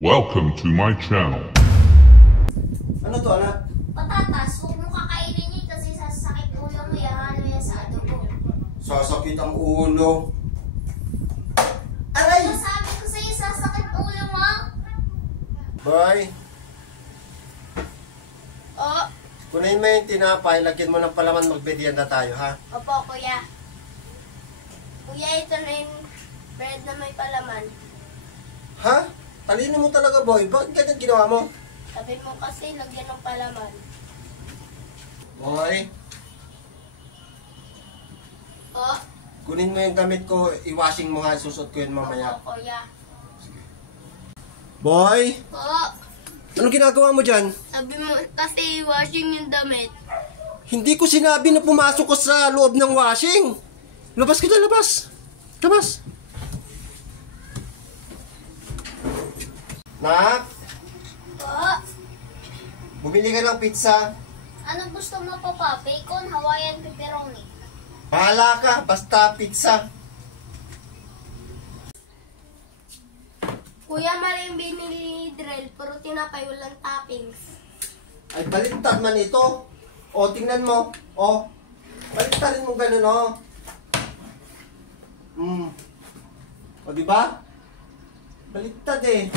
Welcome to my channel. Ano to, anak? Patatas, huwag mo kakainin yun kasi sasakit ulo mo yan. Ano yan sa adobo? Sasakit ang ulo. Aray! Sabi ko sa'yo, sasakit ulo mo. Boy, Oo. kunin mo yung tinapay, lagyan mo ng palaman, magbidyanda tayo, ha? Opo, kuya. Kuya, ito na yung bread na may palaman. Ha? Talino mo talaga, boy. Bakit ganyan ginawa mo? Sabi mo kasi, lagyan ng palaman. Boy, Oo. kunin mo yung gamit ko, i-washing mo nga, susot ko yun mamaya. Opo, kuya. Boy, Oo. anong ginagawa mo dyan? Sabi mo kasi, washing yung damit. Hindi ko sinabi na pumasok ko sa loob ng washing. Labas ka dyan, labas. Labas. Nak, Oo. bumili ka ng pizza. Ano gusto mo po pa? Bacon, Hawaiian, pepperoni. Bahala ka, basta pizza. Kuya, mali yung binili ni Drell. Puro tinapay, walang toppings. Ay, baliktad man ito. O, tingnan mo. O, baliktadin mo ganun, o. O, diba? Baliktad eh.